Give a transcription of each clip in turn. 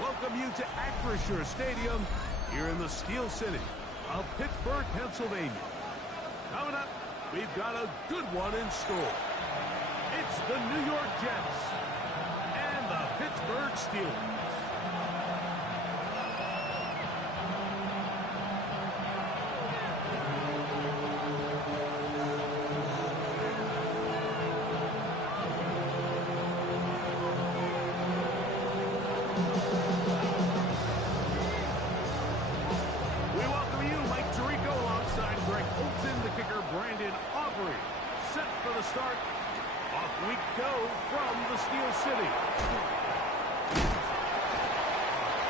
welcome you to Acrisure Stadium here in the Steel City of Pittsburgh, Pennsylvania. Coming up, we've got a good one in store. It's the New York Jets and the Pittsburgh Steelers. Set for the start. Off we go from the Steel City.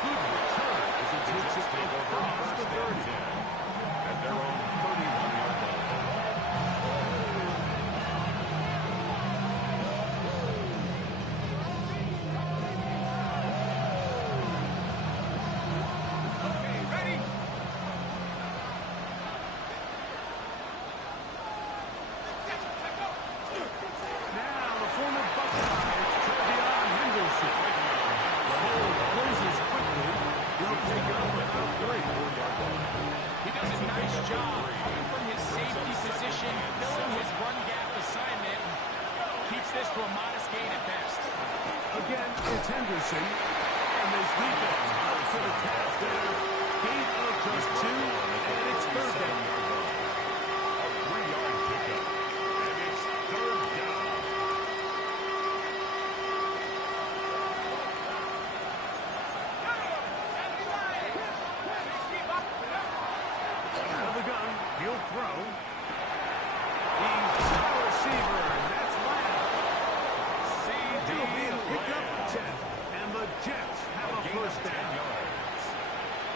Good return as he takes it across the 30. At their own 31-yard line. Okay, ready? He does a nice job coming from his safety position, filling his run gap assignment, keeps this to a modest gain at best. Again, it's Henderson, and this defense up to the task there. Gain of just 2, and it's third down. A 3-yard pickup, and it's third down. Out of the gun, he'll throw. He's a receiver, and that's Lamb. It'll be a pickup 10, and the Jets have a first down.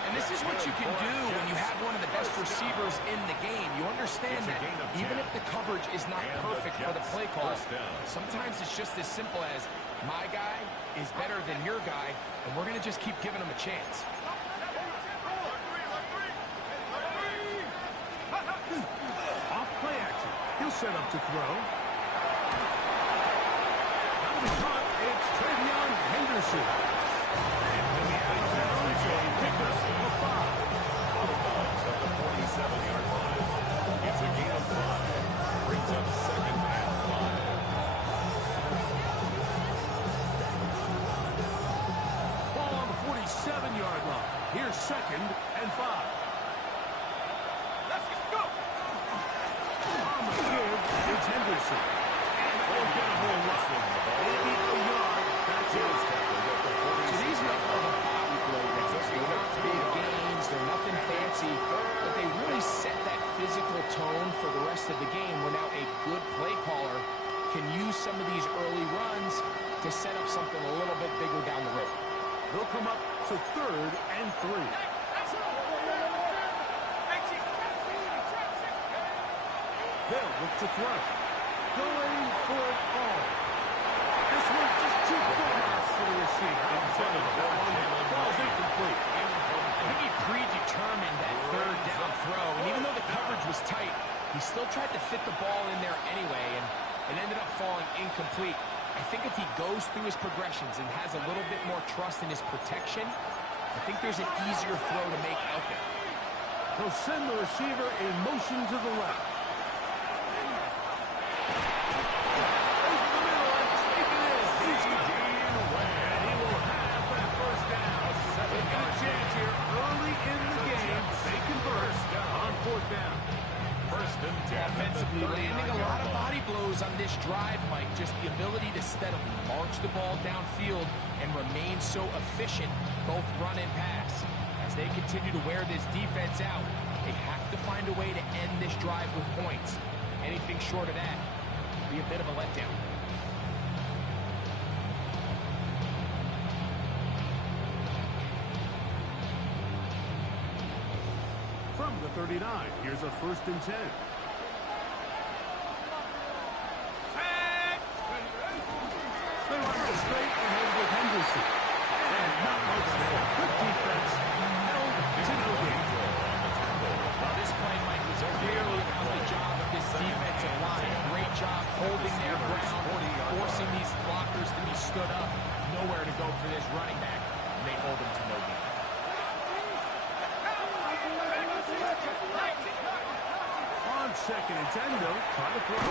And this is what you can do when you have one of the best receivers in the game. You understand that even if the coverage is not perfect for the play call, sometimes it's just as simple as my guy is better than your guy, and we're going to just keep giving him a chance. Off play action. He'll set up to throw. Out of the top, it's Travion Henderson. And to the out of bounds, a pickup of 5. Out of bounds at the 47-yard line. It's a gain of 5. Brings up second and 5. Ball on the 47-yard line. Here's second and 5. It's Henderson. And he'll get a whole lot. Maybe a yard. That's it. So these are the body blows. They're not big games. They're nothing fancy. But they really set that physical tone for the rest of the game where now a good play caller can use some of these early runs to set up something a little bit bigger down the road. They'll come up to third and 3. They'll look to throw. Going for it all. This one just too fast for the receiver. In front of the ball. Ball's incomplete. I think he predetermined that third down throw, and even though the coverage was tight, he still tried to fit the ball in there anyway, and it ended up falling incomplete. I think if he goes through his progressions and has a little bit more trust in his protection, I think there's an easier throw to make out there. He'll send the receiver in motion to the left. Offensively, landing a lot of body blows on this drive, Mike. Just the ability to steadily march the ball downfield and remain so efficient, both run and pass. As they continue to wear this defense out, they have to find a way to end this drive with points. Anything short of that would be a bit of a letdown. From the 39, here's a first and 10. They run straight ahead with Henderson. And not much there. Good defense. Held to no gain. Well, this play, Mike, was clearly about the job of this defensive line. Great job holding their ground, forcing these blockers to be stood up. Nowhere to go for this running back. And they hold him second and 10, though. Try to throw.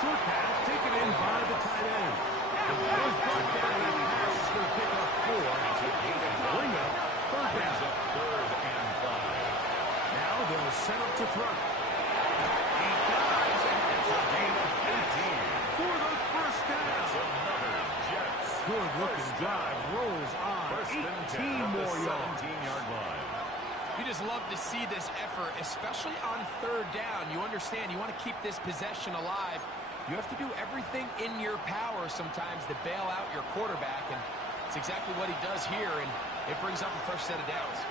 Short pass, taken in by the tight end. It was brought down, and that pass is going to pick up 4. Bring up third down. Third and 5. Now they'll set up to throw. He dives, and it's a gain of 18 for the first down. Another Jets. Good-looking drive. Rolls on. 18 more yards. 17-yard line. You just love to see this effort, especially on third down. You understand, you want to keep this possession alive. You have to do everything in your power sometimes to bail out your quarterback, and it's exactly what he does here, and it brings up a first set of downs.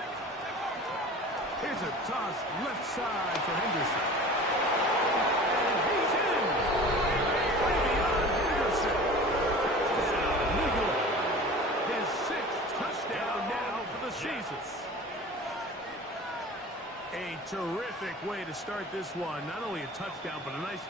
Here's a toss left side for Henderson. And he's in. Way beyond Henderson. Touchdown, New York. His 6th touchdown now for the season. A terrific way to start this one. Not only a touchdown, but a nice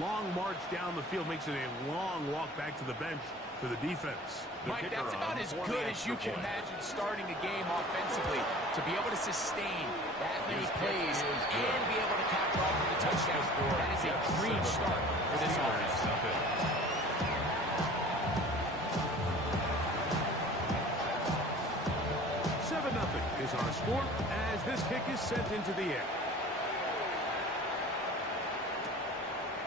long march down the field. Makes it a long walk back to the bench for the defense. Mike, that's about as good as you can imagine starting a game offensively. To be able to sustain that many plays and be able to cap it off with a touchdown. That is a dream start for this offense. 7-0 is our score as this kick is sent into the air.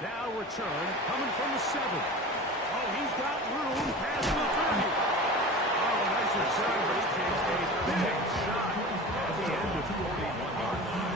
Now return coming from the 7. Oh, he's got room past the 30. Oh, nice return, but he takes a big shot at the end of the 41-yard line.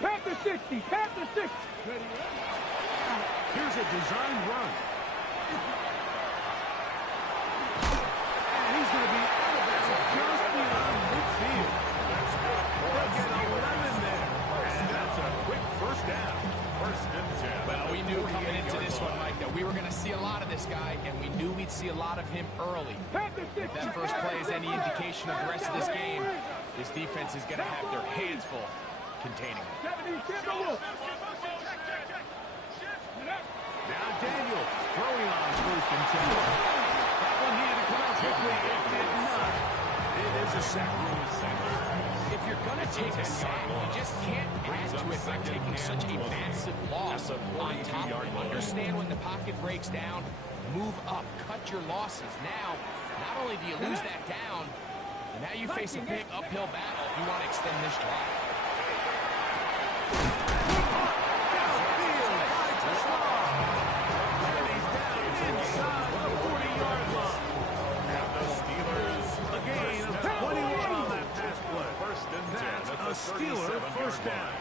Panther 60, Panther 60. Here's a designed run. And he's going to be out of bounds just beyond midfield. They'll get 11 there. And that's a quick first down. First and 10. Well, we knew coming into this one, Mike, that we were going to see a lot of this guy, and we knew we'd see a lot of him early. If that first play is any indication of the rest of this game, this defense is going to have their hands full containing him. Now Daniel throwing on first and 10. That one needed to come out quickly. It did not. It is a sack. If you're going to take a sack, you just can't add to it by taking such a massive loss on top of it. Understand when the pocket breaks down, move up, cut your losses. Now, not only do you lose that down, but now you face a big uphill battle if you want to extend this drive. A Steeler first down.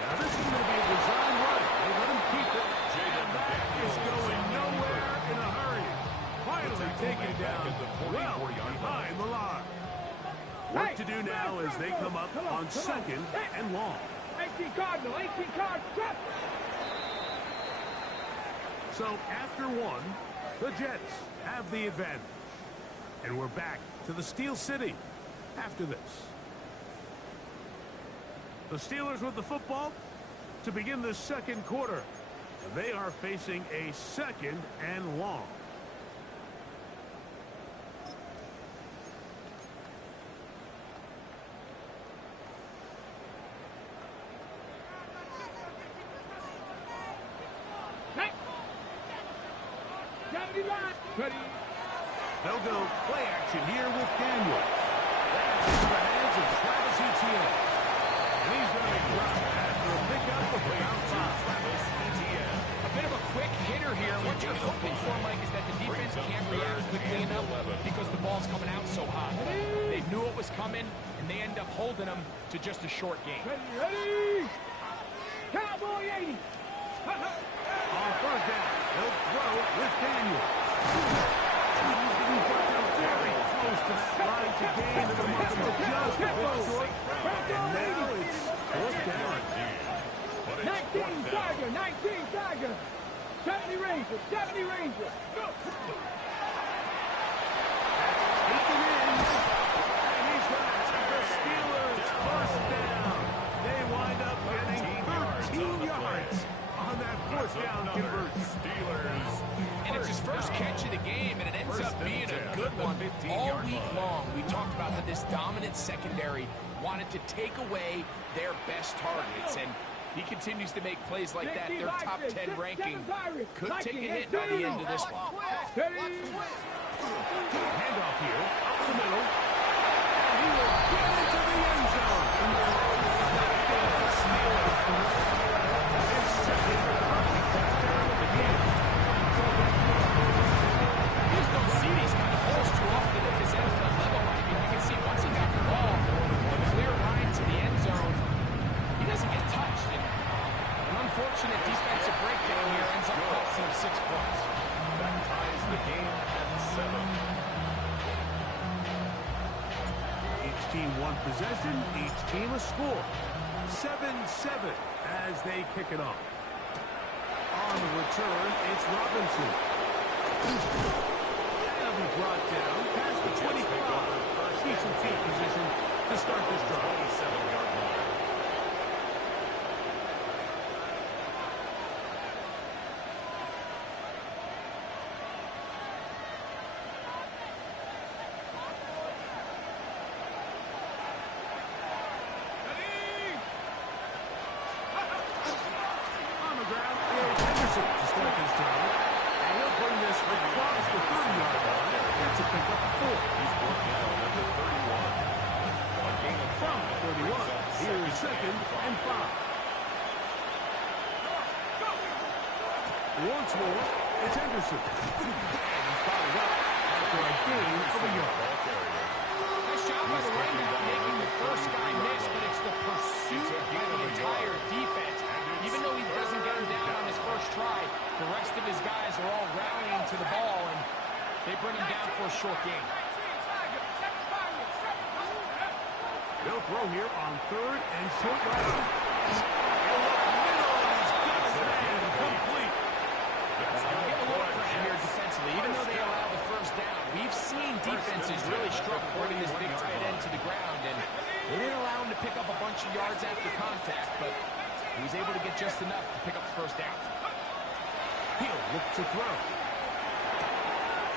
Now this is going to be a design run. They let him keep it. And that is going nowhere in a hurry. Finally taken down well behind the line. Work to do now as they come up on second and long. 18 Cardinal, 18 Cardinal. So after one, the Jets have the advantage. And we're back to the Steel City after this. The Steelers with the football to begin the second quarter. And they are facing a second and long. Ready. They'll go play action here with Daniel. That's into the hands of Travis Etienne. And he's going to be dropped after a pickup of about 5. Travis Etienne. A bit of a quick hitter here. What you're hoping for, Mike, is that the defense can't react quickly enough because the ball's coming out so hot. They knew it was coming, and they end up holding them to just a short game. Ready. Cowboy 80. On first down, they'll throw with Daniel. He's getting brought down very close to that line to gain the momentum of just a bit short. And now it's fourth down. 19 Tiger, Ranger. 70 Ranger. 70 Ranger. Go. Taken in. And he's got the Steelers first down. They wind up getting 13 yards on that fourth down conversion. Steelers. And it's his first catch of the game, and it ends up being a good one. All week long, we talked about how this dominant secondary wanted to take away their best targets, and he continues to make plays like that. Their top 10 ranking could take a hit by the end of this one. Handoff here, up the middle, and he will get into the end zone. The Steelers. His second perfect touchdown of the game. You just don't see these kind of holes too often at this NFL level. I mean, you can see once he got the ball, the clear line to the end zone, he doesn't get touched. And an unfortunate defensive breakdown here ends up costing him 6 points. That ties the game at 7. Each team one possession, each team a score. 7-7 as they kick it off. On the return, it's Robinson. That'll be brought down past the 25. Decent field position to start this drive. 27-yard line. On the ground is Henderson to start this drive. And he'll bring this across the 30-yard line. That's a pick up 4. He's brought down at the 31. A gain of From the 31, here's 2nd and 5. Once more, it's Henderson. And he's followed up after a gain of a yard. Nice job by the running back making the first guy miss, but it's the pursuit by the entire defense. Even though he doesn't get him down on his first try, the rest of his guys are all rallying to the ball, and they bring him down for a short gain. They'll throw here on 3rd and short right. In the middle, and he's got his man complete. I'll give a little credit here defensively. Even though they allow the first down, we've seen defenses really struggle bringing this big tight end to the ground, and they didn't allow him to pick up a bunch of yards after contact, but he was able to get just enough to pick up the first down. He'll look to throw.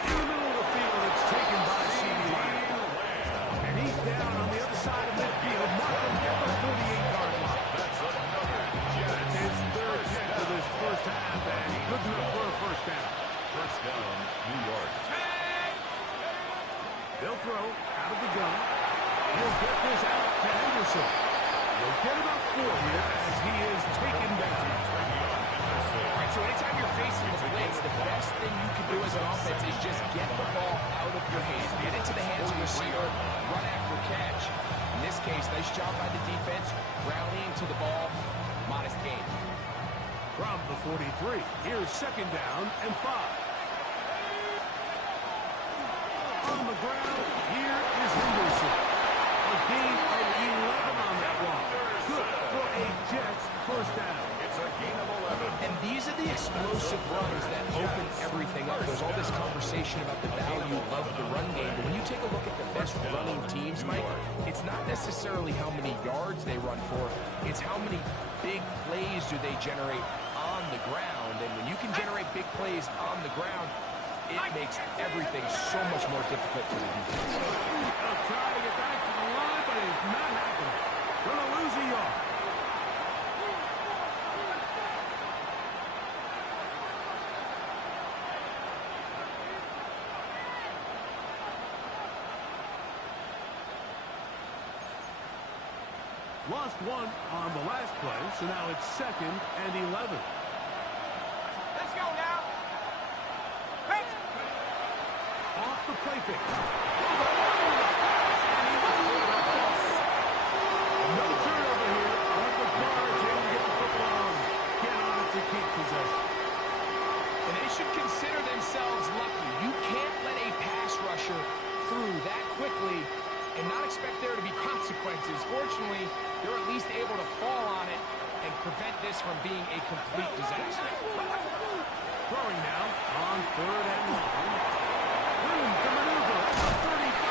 In the middle of the field, it's taken by C.D. Lamb. And he's down on the other side of midfield, marking at the 48-yard line. That's another jet. That's his 3rd hit of this first half, and good enough for a first down. First down, New York. They'll throw out of the gun. He'll get this out to Henderson. He'll get about 4 here as he is taken down. All right, so anytime you're facing the blitz, the best thing you can do as an offense is just get the ball out of your hands. Get it to the hands of the receiver, run after catch. In this case, nice job by the defense, rallying to the ball, modest gain. From the 43, here's 2nd down and 5. On the ground, here is Henderson. A gain of 11 on that one. Good for a Jets first down. It's a gain of 11. And these are the explosive runs that open everything up. There's all this conversation about the value of the run game, but when you take a look at the best running teams, Mike, it's not necessarily how many yards they run for, it's how many big plays do they generate on the ground. And when you can generate big plays on the ground, it makes everything so much more difficult for the defense. They'll try to get back to the line, but it's not happening. Gonna lose a yard. Lost 1 on the last play, so now it's 2nd and 11. Let's go now. Hey. Off the play fake. No turnover here. Let the guards able to get the football on. Get on it to keep possession. And they should consider themselves lucky. You can't let a pass rusher through that quickly and not expect there to be consequences. Fortunately, they're at least able to fall on it and prevent this from being a complete disaster. Throwing now on 3rd and long. Room to maneuver at the 35.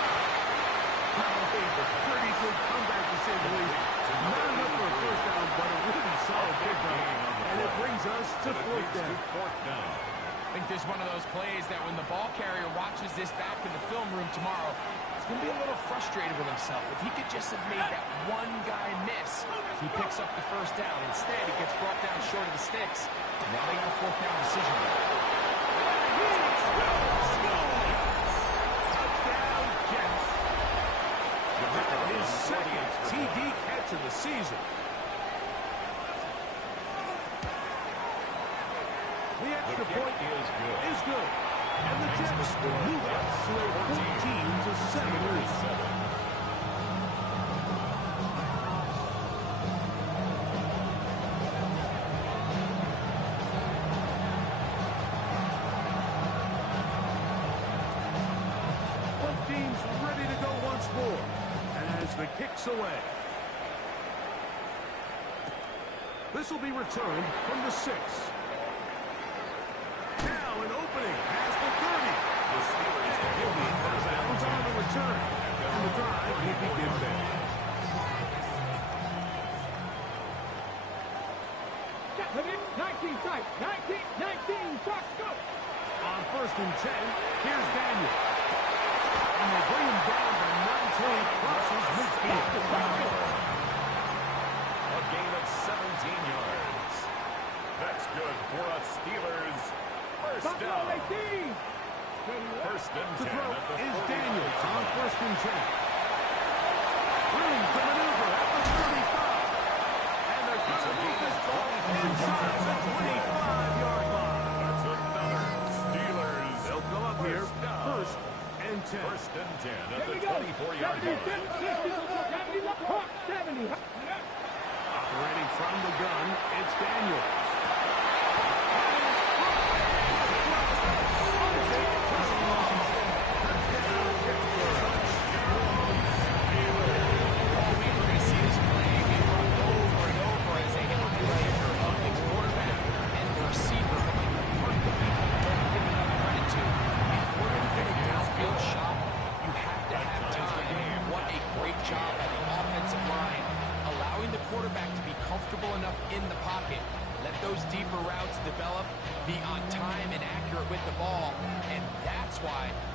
A pretty good comeback to say the least. Not enough for a first down, but a really solid pickup. And it brings us to 4th down. I think this is one of those plays that when the ball carrier watches this back in the film room tomorrow, he's going to be a little frustrated with himself. If he could just have made that one guy miss, he picks up the first down. Instead, he gets brought down short of the sticks. And now they got a 4th down decision. His second TD catch of the season. The extra point is good. And the Jets will move up to a 14-7 lead. Both teams ready to go once more as the kick's away. This will be returned from the 6. Now an opening past the 30. The Steelers will be out on the return. And the drive will begin there. 19 strikes. 19 strikes. Go. On 1st and 10, here's Daniel. And they bring him down until he crosses midfield. A gain of 17 yards. That's good for us Steelers. First down. 1st and 10. To throw is Daniels on 1st and 10. Room to maneuver at the 35. And they're going to move this ball inside the 25-yard line. That's another Steelers. They'll go up here 1st and 10. 1st and 10 at the 24-yard line. 70. Operating from the gun, it's Daniels.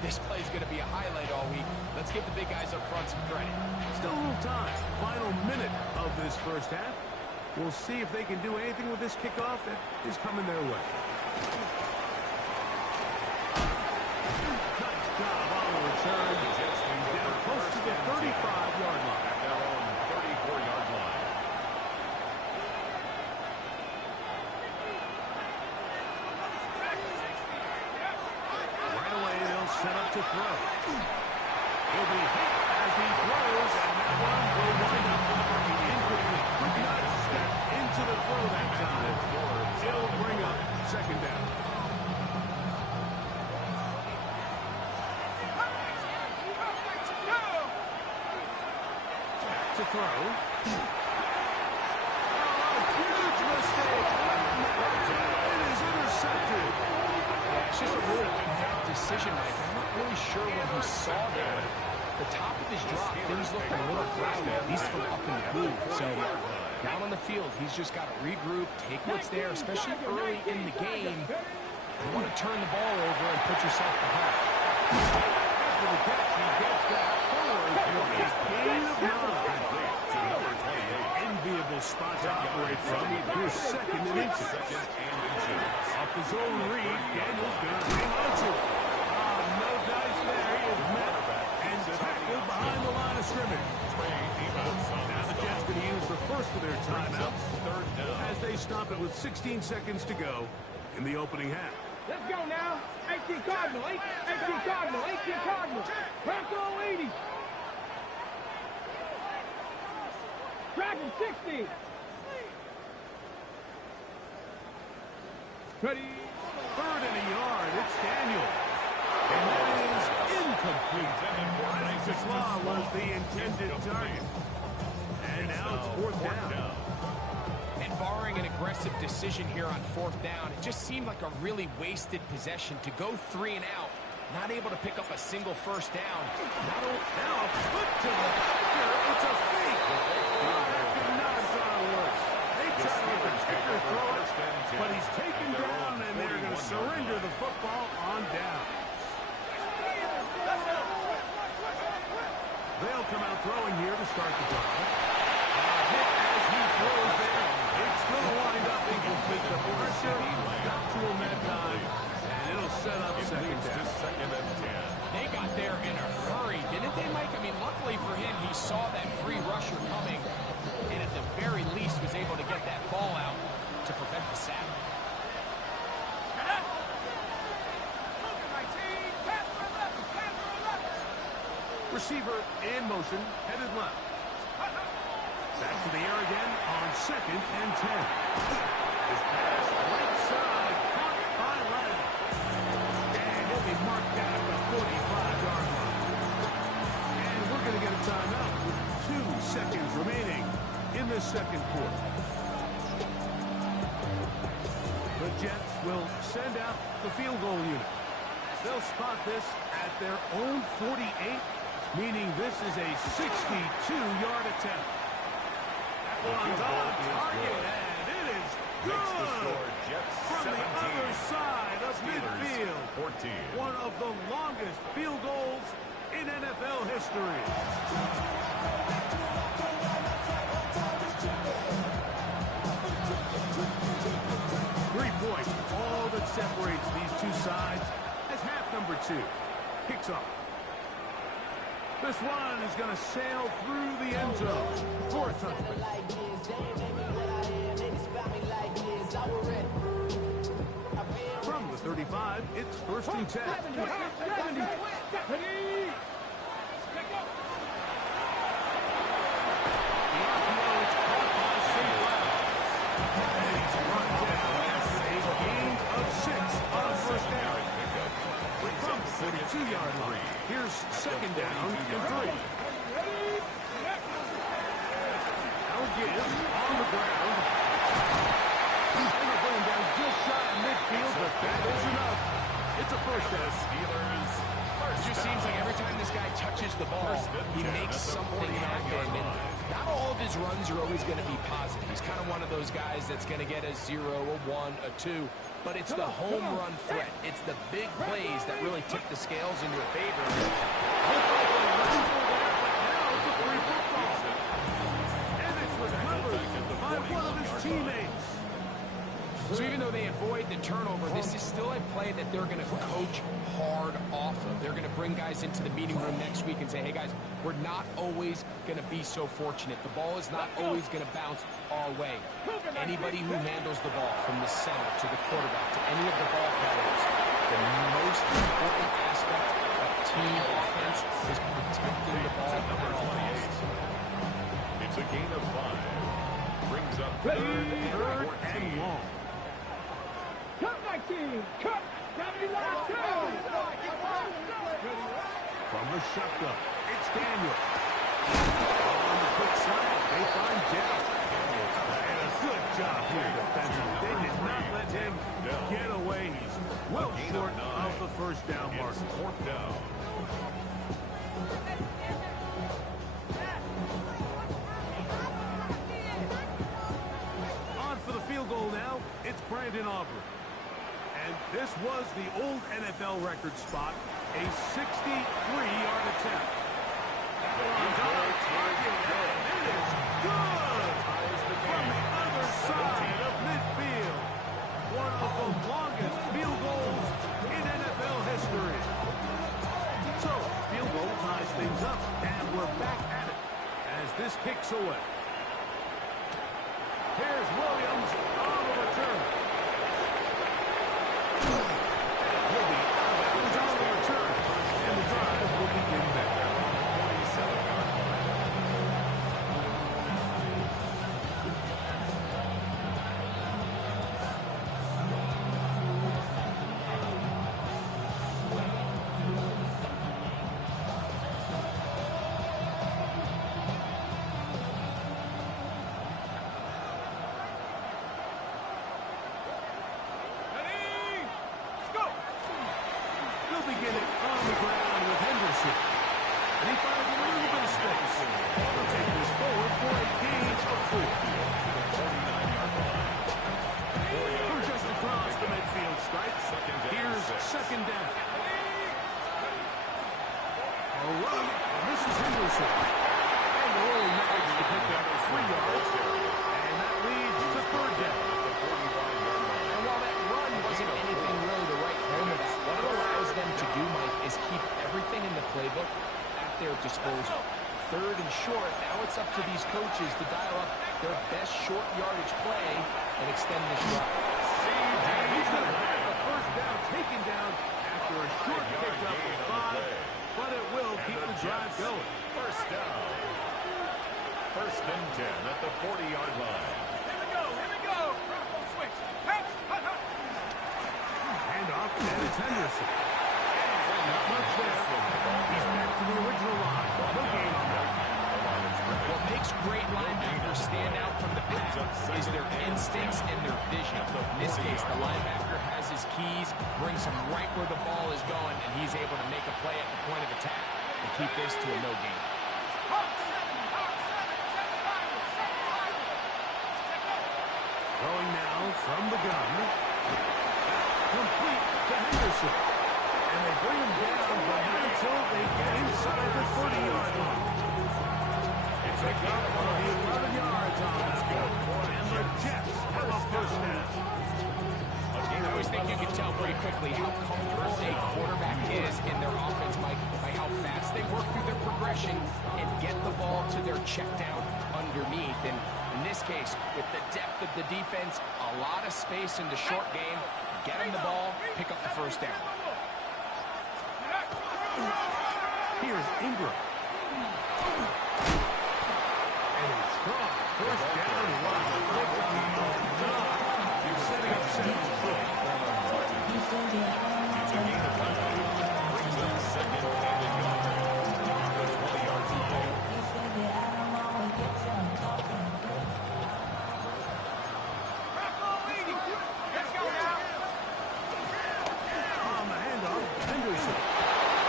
This play is going to be a highlight all week. Let's give the big guys up front some credit. Still a little time. Final minute of this first half. We'll see if they can do anything with this kickoff that is coming their way. Nice job on the return. Down close to the 35-yard line. Now on 34-yard line. Set up to throw. He'll be hit as he throws, and that one will wind up incomplete. Could not step into the throw that time. It'll bring up 2nd down. Back to throw. Oh, huge mistake. It is intercepted. It's just a really bad decision, Mike. I'm not really sure what he saw there. The top of his drop, things looked a little cloudy, at least from up in the blue. So down on the field, he's just got to regroup, take what's there, especially early in the game. You want to turn the ball over and put yourself behind. After the catch, he gets that forward for his gain of 9. Enviable spot to operate from. Here's 2nd and inches. Off his own read, Daniels going to hang on to it. No dice there. He is met and tackled behind the line of scrimmage. Now the Jets going to use the first of their timeouts as they stop it with 16 seconds to go in the opening half. Let's go now. 18 Cardinal. 18 Cardinal. 18 Cardinal. Cardinal 80. Dragon 60. Ready. 3rd and a yard. It's Daniel. And that is incomplete. Law was the intended target. And now it's 4th down. And barring an aggressive decision here on 4th down, it just seemed like a really wasted possession to go 3 and out, not able to pick up a single first down. Now a flip to the kicker. It's a fake. That could not have gone worse. They try to let the kicker throw it, but he's taken down, and they're going to surrender the football on down. They'll come out throwing here to start the drive. Hit as he throws there. It's going to wind up incomplete. The pressure got to him that time, and it'll set up second down. They got there in a hurry, didn't they, Mike? I mean, luckily for him, he saw that free rusher coming, and at the very least was able to get that ball out to prevent the sack. Receiver in motion, headed left. Back to the air again on 2nd and 10. His pass right side, caught by Lamb. And he'll be marked down at the 45-yard line. And we're going to get a timeout with 2 seconds remaining in the second quarter. The Jets will send out the field goal unit. They'll spot this at their own 48, meaning this is a 62-yard attempt. That one's on target, and it is good from the other side of midfield. 14. One of the longest field goals in NFL history. Points, all that separates these two sides as half number 2 kicks off. This one is going to sail through the end zone for a touchdown. From the 35, it's 1st and 10. From the 42-yard line, here's 2nd down and 3. Now Gibbs on the ground. And they're going down just shy of midfield, but that is enough. It's a first down. Steelers. It just seems like every time this guy touches the ball, he makes something happen. And not all of his runs are always going to be positive. He's kind of one of those guys that's going to get a 0, a 1, a 2. But it's the home run threat. It's the big plays that really tip the scales in your favor. Now it's a free football. And it's recovered by one of his teammates. So even though they avoid the turnover, this is still a play that they're going to coach hard off of. They're going to bring guys into the meeting room next week and say, hey, guys, we're not always going to be so fortunate. The ball is not always going to bounce our way. Anybody who handles the ball from the center to the quarterback to any of the ball carriers, the most important aspect of team offense is protecting the ball at all costs. It's a gain of 5. Brings up 3rd and long. Cut my team! Cut! From the shotgun, it's Daniel. On the quick slant, they find Jack. And a good job here defensively. They did not let him get away. He's well short of the first down mark. 4th down. On for the field goal now, it's Brandon Aubrey. And this was the old NFL record spot, a 63-yard attempt. That one's on target, and it is good from the other side of midfield. One of the longest field goals in NFL history. So, field goal ties things up, and we're back at it as this kicks away. Here's Williams on the return. He'll be out of bounds on the return, and the drive will begin there. 47-yard line. They'll begin it on the ground with Henderson. And he finds a little bit of space. They'll take this forward for a gain of 4. We're just across the midfield stripe. Here's second down. A run, and this is Henderson. And they only managed to pick up 3 yards. And that leads to third down. And while that run wasn't anything really to write home about, what it allows them to do, Mike, is keep everything in the playbook at their disposal. Third and short, now it's up to these coaches to dial up their best short yardage play and extend this drive. And he's going to have the first down taken down after a short pickup of 5, but it will keep the drive going. First down. First and 10 at the 40-yard line. Here we go. Switch. Handoff, and it's Henderson. Not much there. He's back to the original line. No gain on that. What makes great linebackers stand out from the pack is their instincts and their vision. In this case, the linebacker has his keys, brings him right where the ball is going, and he's able to make a play at the point of attack and keep this to a no gain. Throwing now from the gun. Complete to Henderson. And they bring him down, but not until they get inside the 30-yard line. It's a gun for the 11 yards on that. And the Jets have a first down. I always think you can tell pretty quickly how comfortable a quarterback is in their offense, Mike, by how fast they work through their progression and get the ball to their check down underneath. And in this case, with the depth of the defense, a lot of space in the short game, get them the ball, pick up the first down. Here's Ingram. And a strong first down run. You're setting up 7. It's a gain of 1. Brings up second and a yard. The 20 yards away. Let's go now. On the handoff, Henderson.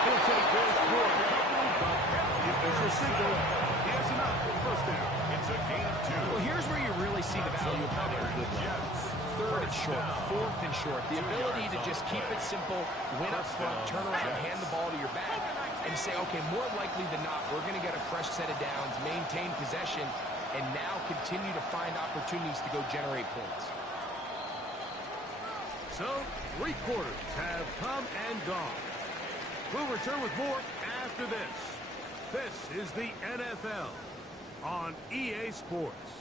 He'll take this for a couple, but if there's a single, he has enough for the first down. It's a gain of 2. Well, here's where you really see the value of having a good line. Third and short, fourth and short. The ability to just keep it simple, win up front, turn around, hand the ball to your back, and say, okay, more likely than not, we're going to get a fresh set of downs, maintain possession, and now continue to find opportunities to go generate points. So, 3 quarters have come and gone. We'll return with more after this. This is the NFL on EA Sports.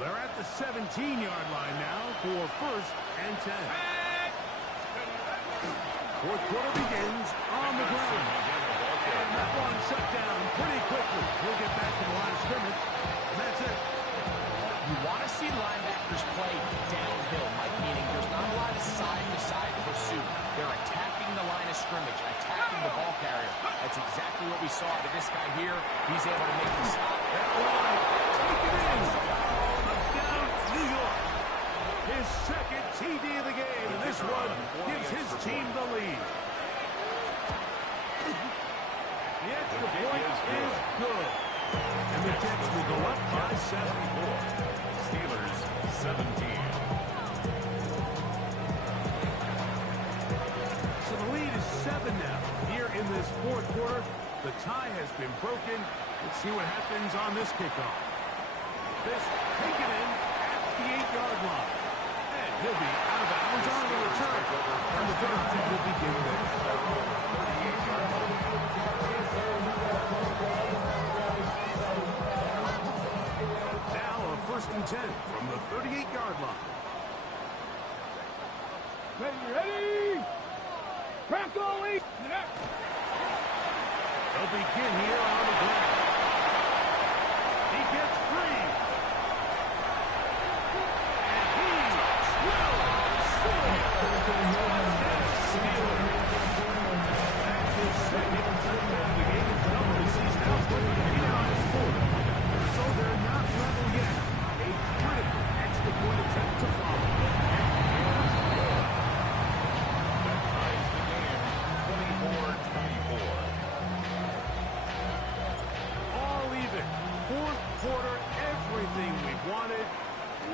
They're at the 17-yard line now for first and 10. Fourth quarter begins on the ground. And that one shut down pretty quickly. He'll get back to the line of scrimmage, and that's it. You want to see linebackers play downhill, Mike, meaning there's not a lot of side-to-side pursuit. They're attacking the line of scrimmage, attacking the ball carrier. That's exactly what we saw out of this guy here. He's able to make the stop. That one, take it in. Touchdown, New York. His second TD of the game, and this one gives his team the lead. The extra point is good. And the Jets will go up by 7. Steelers 17. So the lead is 7 now. Here in this fourth quarter, the tie has been broken. Let's see what happens on this kickoff. This taken in at the 8-yard line. And he'll be out of bounds on the return. And the drive will begin there. Now a first and 10 from the 38-yard line. Ready? Crack all eight. They'll begin here on the ground. He gets free. And he will score. Touchdown, Steelers.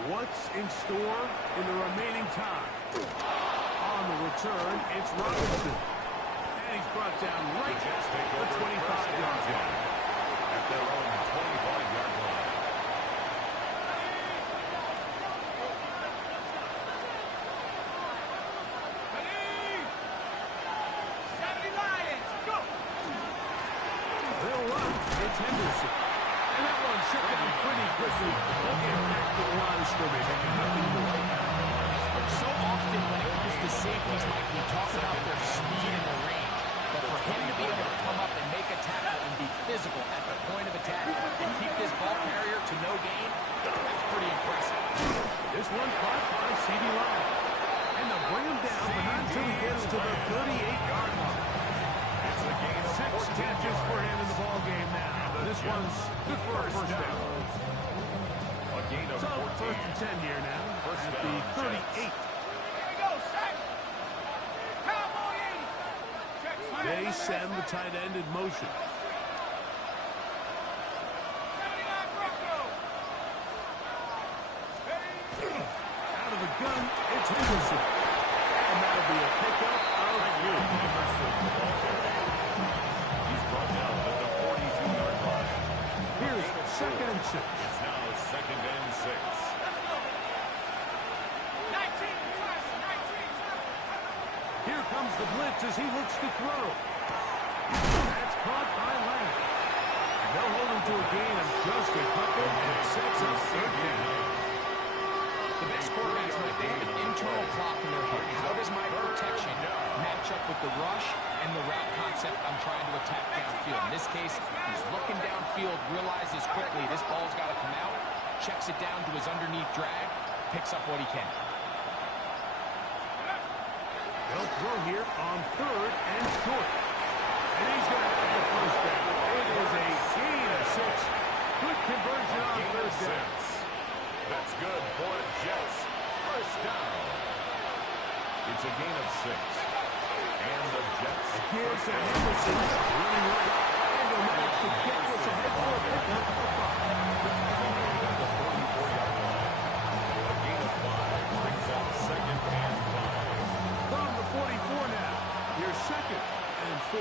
What's in store in the remaining time? On the return, it's Robinson. And he's brought down right at the 25-yard line. At their own 25-yard line. They'll run. It's Henderson. And that one shut down pretty quickly. They'll get back to the line of scrimmage. Nothing more. So often when it comes to safeties, Mike, we talk about their speed and their range. But for him to be able to come up and make a tackle and be physical at the point of attack and keep this ball carrier to no gain, that's pretty impressive. This one caught by C.D. Lamb. And they'll bring him down, but not until he gets to the 38-yard line. It's a gain of 6 catches for him in the ball game now. This one's good for a first down. A gain of So 14. first and 10 here now at the 38. They send the tight end in motion. Out of the gun, it's Henderson. And that'll be a pickup of you. He's brought down at the 42-yard line. Here's second and 6. It's now second and 6. Here comes the blitz as he looks to throw. That's caught by Lamb. They'll hold him to a gain of just a couple, and it sets up third down. The best quarterbacks, Mike, they have an internal clock in their head. How does my protection match up with the rush and the route concept I'm trying to attack downfield? In this case, he's looking downfield, realizes quickly this ball's got to come out, checks it down to his underneath drag, picks up what he can. They'll throw here on third and short. And he's going to have the first down. It is a gain of 6. Good conversion on third down. That's good for the Jets. First down. It's a gain of 6. And the Jets. Here's to Henderson running right. And he'll manage to get this ahead for a pickup of 5. At the 44-yard line. A gain of 5 brings up second and 5. From the 44 now. Here's second and 4.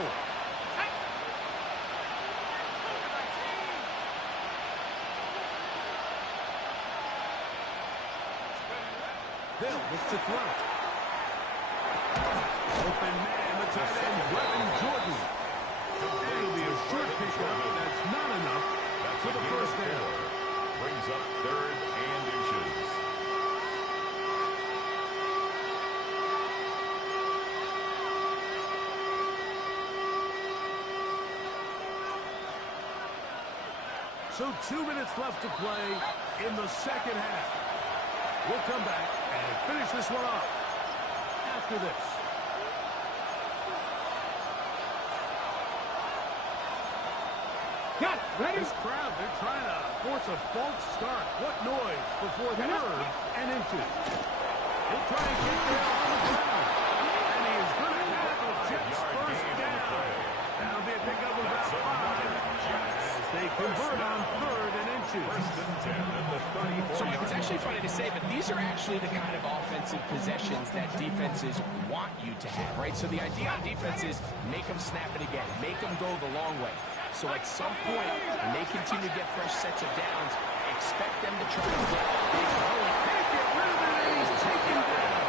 They'll look to throw. Open man, the tight end, Brevin Jordan. It'll be a short pickup. That's not enough for the first down. Brings up third and inches. So 2 minutes left to play in the second half. We'll come back and finish this one off after this. Got it. Ready? This crowd, they're trying to force a false start. What noise before third and into. He'll try and get there on the ground. And he is going to have a Jets first down. That'll be a pickup of about 5. As they convert on third and inches. First and 10 at the 34. So, Mike, it's actually funny to say, but these are actually the kind of offensive possessions that defenses want you to have, right? So the idea on defense is make them snap it again, make them go the long way. So at some point, when they continue to get fresh sets of downs, expect them to try to get a big hole. Can't get rid of it, and he's taken down.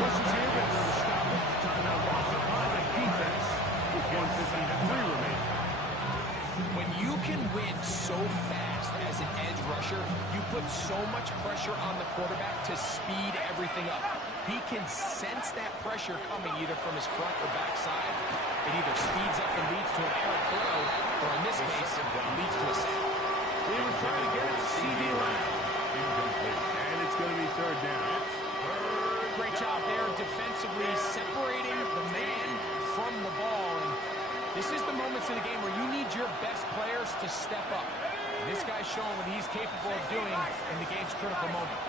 Pushes here, but they're going to stop him. Timeout offered by the defense with 1:53 remaining. When you can win so fast as an edge rusher, you put so much pressure on the quarterback to speed everything up. He can sense that pressure coming either from his front or back side. It either speeds up and leads to an errant throw, or in this case, leads to a sack. He was trying to get it to C.D. Lamb. Incomplete. And it's going to be third down. Great job there defensively separating the man from the ball. And this is the moments of the game where you need your best players to step up. And this guy's showing what he's capable of doing in the game's critical moment.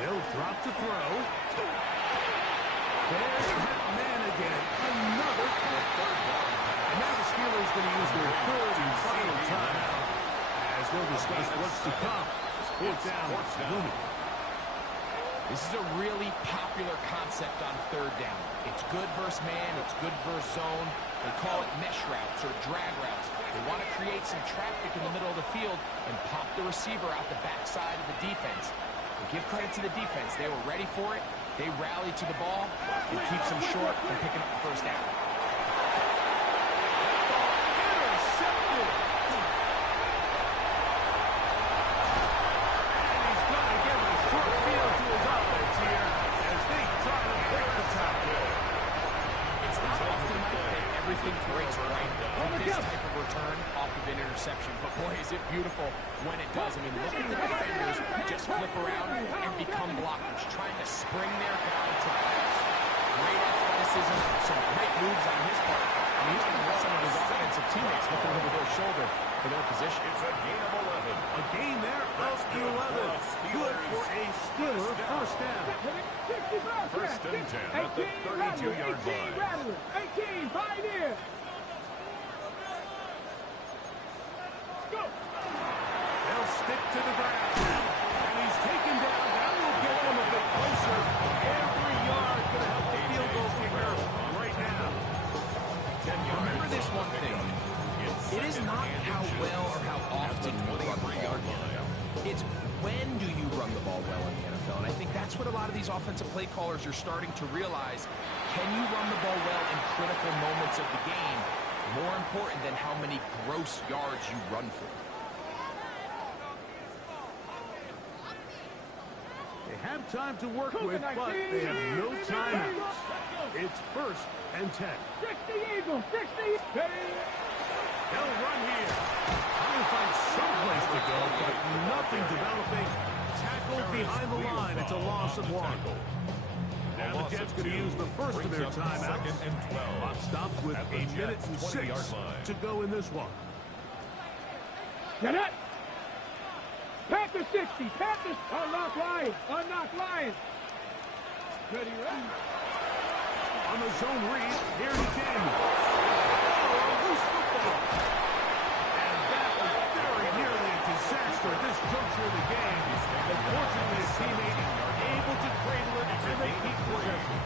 He'll drop to throw. There's that man again. Another third down. And now the Steelers going to use their third and final timeout discuss what's to come. Fourth down. Looming. This is a really popular concept on third down. It's good versus man, it's good versus zone. They call it mesh routes or drag routes. They want to create some traffic in the middle of the field and pop the receiver out the backside of the defense. But give credit to the defense. They were ready for it. They rallied to the ball. It keeps them short from picking up the first down. Intercepted. Everything breaks right with this type of return off of an interception. But boy, is it beautiful when it does. I mean, look at the defenders just flip around and become blockers, trying to spring their guy to the pass. Great athleticism, some great moves on his part. I mean, he's going to let some of his offensive teammates looking over their shoulder for their position. It's a gain of 11. A gain there of 11. Good for a Steeler first down. First and 10 at the 32-yard line. 18, Pioneer. They'll stick to the ground. And he's taken down. That will get them a bit closer. Every yard going to help the field goal kicker right now. Remember this one thing. It is not how well or how often you run the ball in the NFL. It's when do you run the ball well in the NFL. And I think that's what a lot of these offensive play callers are starting to realize. Can you run the ball well in critical moments of the game? More important than how many gross yards you run for. They have time to work with, but they have no timeouts. It's first and 10. 60 Eagles, 60. They'll run here. Trying to find some place to go, but nothing developing. Tackled behind the line. It's a loss of 1. Now the Jets going to use the first of their timeouts. Clock stops with a minute and 6 to go in this one. Get it. Panthers 60. Panthers. Unlock Lions. Unlock Lions. Ready, ready. On the zone read, here's Daniel. Oh, loose football. And that was very nearly a disaster at this juncture of the game. Unfortunately, his teammate able to cradle it and they keep possession.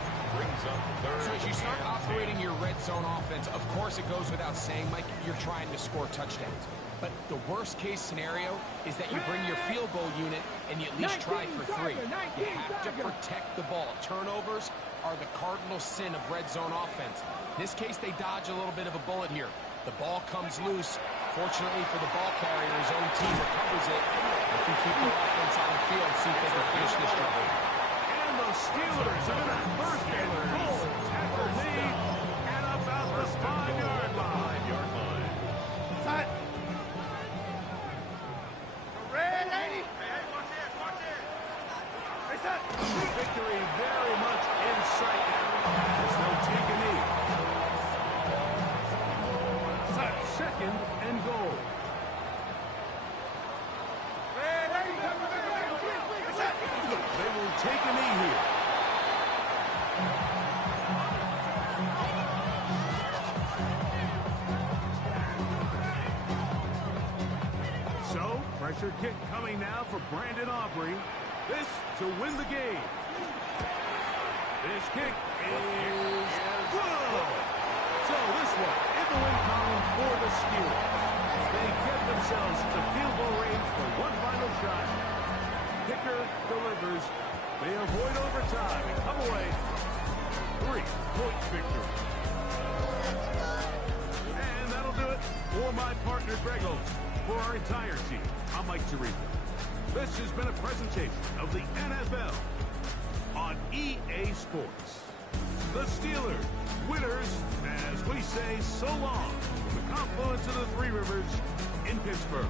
So as you start operating your red zone offense, of course it goes without saying, Mike, you're trying to score touchdowns. But the worst case scenario is that you bring your field goal unit and you at least try for 3. You have to protect the ball. Turnovers are the cardinal sin of red zone offense. In this case, they dodge a little bit of a bullet here. The ball comes loose. Fortunately for the ball carrier, his own team recovers it. They can keep the offense on the field, see if they can finish this job. And the Steelers on that first and goal. Tackle made at about the 5-yard line. Cut. Victory very much in sight now as they'll take a knee. Second and goal. They will take a knee here. So, pressure kick coming now for Brandon Aubrey. This to win the game. This kick is good. So this one in the win column for the Steelers. They kept themselves to field goal range for one final shot. Kicker delivers. They avoid overtime and come away 3-point victory. And that'll do it for my partner Greg Olson. For our entire team, I'm Mike Tirico. This has been a presentation of the NFL on EA Sports. The Steelers, winners, as we say so long, from the confluence of the Three Rivers in Pittsburgh.